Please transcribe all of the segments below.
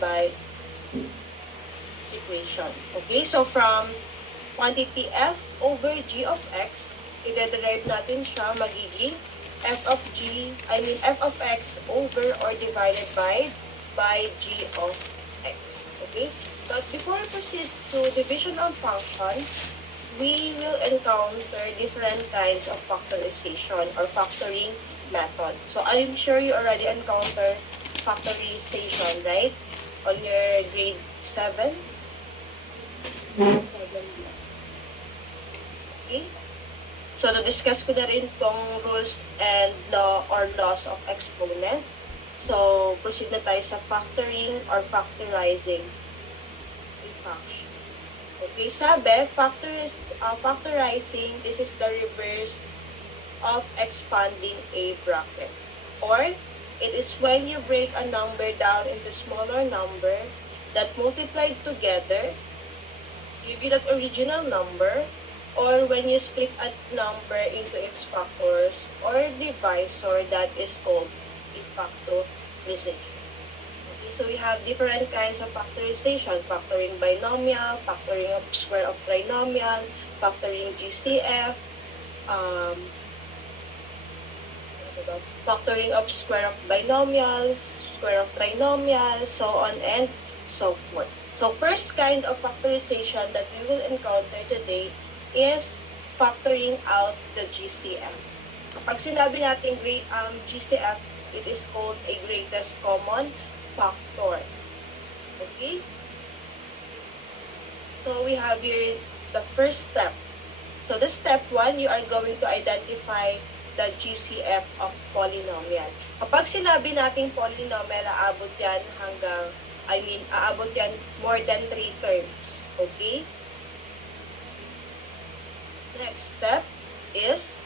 by equation. Okay, so from quantity f over g of x, i-derive natin siya magiging f of x over or divided by g of x. Okay, but before we proceed to division of function, we will encounter different kinds of factorization or factoring method. So I'm sure you already encountered factorization, right? On your grade 7. Okay? So, na-discuss ko na rin tong rules and law or laws of exponent. So, proceed na tayo sa factoring or factorizing a function. Okay, sabi, factorizing, this is the reverse of expanding a bracket. Or, it is when you break a number down into smaller number that multiplied together give you that original number, or when you split a number into its factors or divisor, that is called a factorization. Okay, so we have different kinds of factorization: factoring binomial, factoring of square of trinomial, factoring GCF, factoring of square of binomials, square of trinomial, so on and so forth. So first kind of factorization that we will encounter today is factoring out the GCF. Kapag sinabi natin GCF, it is called a greatest common factor. Okay? So we have here the first step. So the step 1, you are going to identify the GCF of polynomial. Kapag sinabi natin polynomial, aabot yan aabot yan more than 3 terms. Okay? Next step is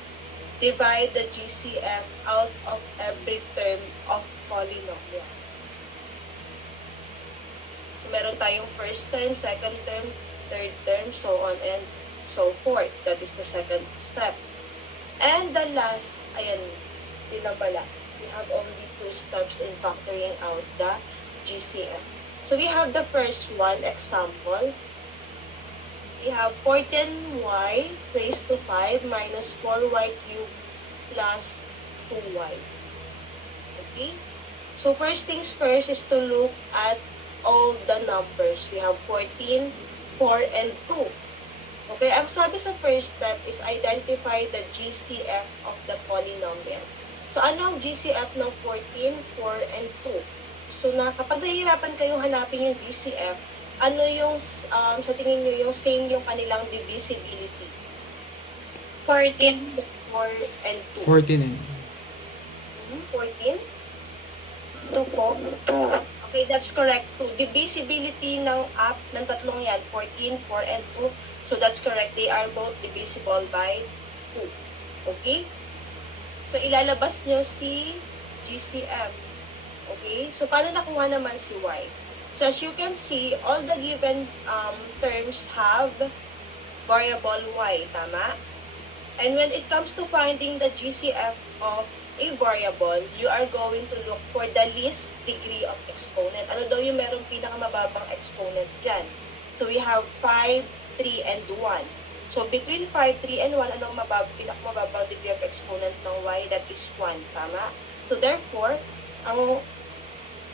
divide the GCF out of every term of polynomial. So, meron tayong first term, second term, third term, so on and so forth. That is the second step. And the last, ayan, yun pala. We have only 2 steps in factoring out the GCF. So we have the first one, example. We have 14y raised to 5 minus 4y cubed plus 2y. Okay? So first things first is to look at all the numbers. We have 14, 4, and 2. Okay, ang sabi sa first step is identify the GCF of the polynomial. So, ano ang GCF ng 14, 4, and 2? So, kapag nahihirapan kayong hanapin yung GCF, ano yung, sa tingin nyo, yung same yung kanilang divisibility? 14, 4, and 2. 14 and 14? 2 po. Okay, that's correct. 2. Divisibility ng tatlong yan, 14, 4, and 2. So, that's correct. They are both divisible by 2. Okay? So, ilalabas nyo si GCF. Okay? So, paano nakuha naman si Y? So, as you can see, all the given terms have variable Y. Tama? And when it comes to finding the GCF of a variable, you are going to look for the least degree of exponent. Ano daw yung merong pinakamababang exponent dyan? So, we have 5, 3, and 1. So, between 5, 3, and 1, anong pinakamababang degree of exponent ng y? That is 1. Tama? So, therefore, ang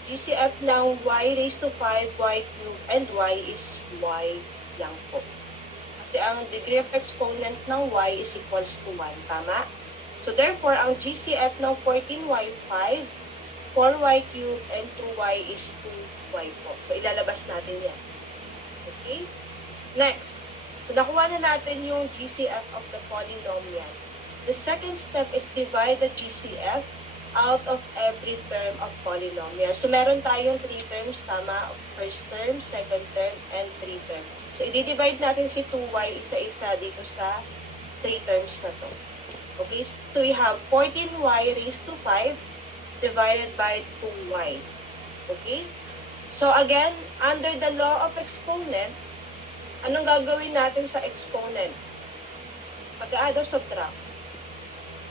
GCF ng y raised to 5, y cubed, and y is y lang po. Kasi ang degree of exponent ng y is equals to 1. Tama? So, therefore, ang GCF ng 14y 5, 4y cubed, and 2y is 2y po. So, ilalabas natin yan. Okay? Next. So, nakuha na natin yung GCF of the polynomial. The second step is divide the GCF out of every term of polynomial. So, meron tayong 3 terms, tama? First term, second term, and 3 term. So, i-divide natin si 2y isa-isa dito sa 3 terms na to. Okay? So, we have 14y raised to 5 divided by 2y. Okay? So, again, under the law of exponent, anong gagawin natin sa exponent? Pag-add o subtract?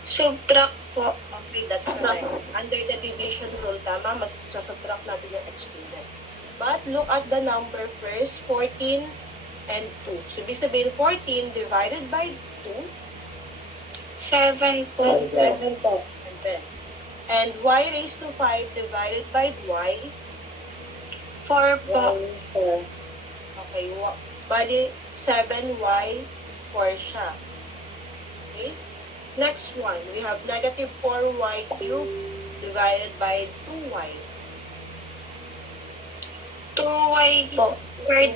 Subtract po. Okay, that's right. Under the division rule, tama? Mag-subtract natin yung exponent. look at the number first, 14 and 2. So, ibig sabihin, 14 divided by 2, 7 po. 7 po. And y raised to 5 divided by y, 4 po. okay, bali 7y, 4 siya. Okay? Next one, we have negative 4y cubed divided by 2y. 2y po. Squared.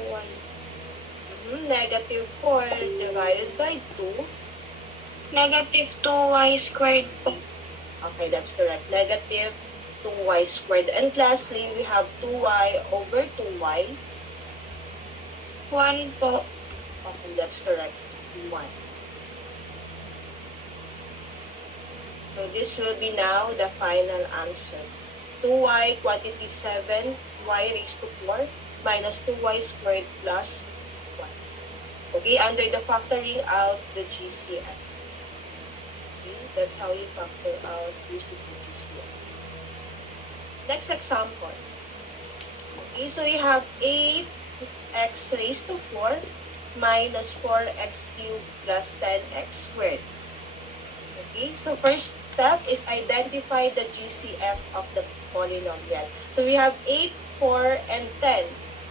Negative 4 divided by 2. Negative 2y squared po. Okay, that's correct. Negative 2y squared. And lastly, we have 2y over 2y. 1 po. Okay, that's correct. 1. So this will be now the final answer. 2y quantity 7, y raised to 4, minus 2y squared plus 1. Okay, under the factoring out the GCF. Okay, that's how you factor out using the GCF. Next example. Okay, so we have 8x raised to 4 minus 4x cubed plus 10x squared. Okay, so first step is identify the GCF of the polynomial. So we have 8, 4, and 10.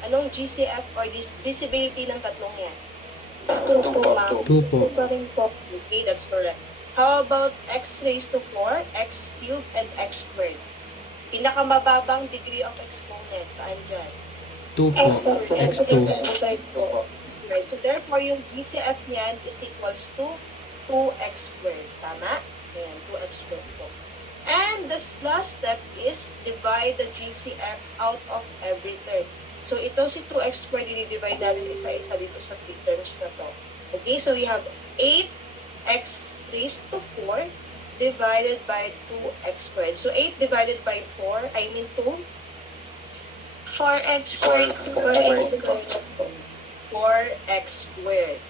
Anong GCF or divisibility ng tatlong yan? 2 po, ma'am. 2 po. 2 pa rin po. Okay, that's correct. How about x raised to 4, x cubed, and x squared? Pinakamababang degree of exponent, saan dyan? 2 po. X2. Right. So therefore, yung GCF niyan is equals to 2x squared. Tama? Ayan, 2x squared po. And the last step is divide the GCF out of every term. So ito si 2x squared, i-divide natin isa-isa dito sa 3 terms na to. Okay, so we have 8x raised to 4 divided by 2x squared. So 8 divided by 4, I mean 2. 4x squared. 4x squared. 4x squared.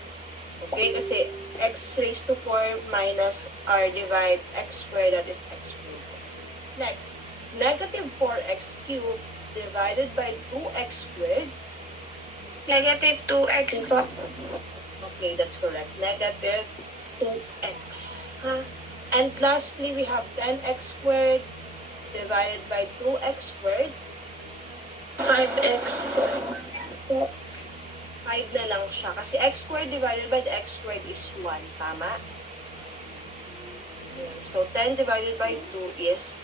Okay, kasi x raised to 4 minus r divide x squared, that is x squared. Next, negative 4x cubed divided by 2x squared. Negative 2x po. Okay, that's correct. Negative 2x. And lastly, we have 10x squared divided by 2x squared. 5x po. 5 na lang siya. Kasi x squared divided by the x squared is 1. Tama? So, 10 divided by 2 is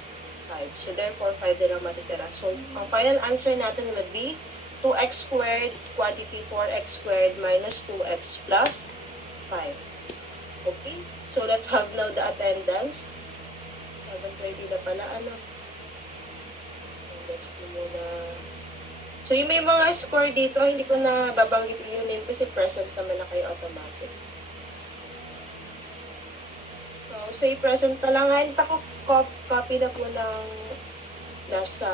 5. So, therefore, 5 na lang matitira. So, ang final answer natin would be 2x squared, quantity 4x squared minus 2x plus 5. Okay? So, let's have now the attendance. 7:20 na pala, ano? Let's do muna. So, yung may mga score dito, hindi ko na babanggitin yung name kasi present naman na kayo automatic. So, say present na lang. Hindi pa ko copy na po ng nasa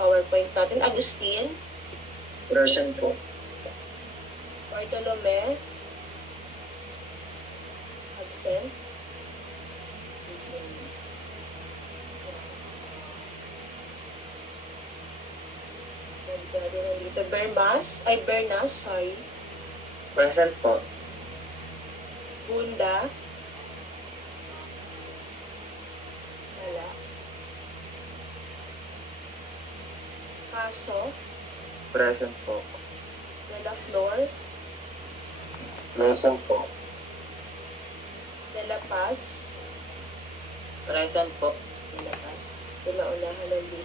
PowerPoint natin. Agustin. Present po. Bartolome. Absent. Dito, Bernas, sorry. Present po. Bunda. Wala. Kaso. Present po. Dela Flor. Present po. Dela Paz. Present po. Dela Paz. Pinaunahan ng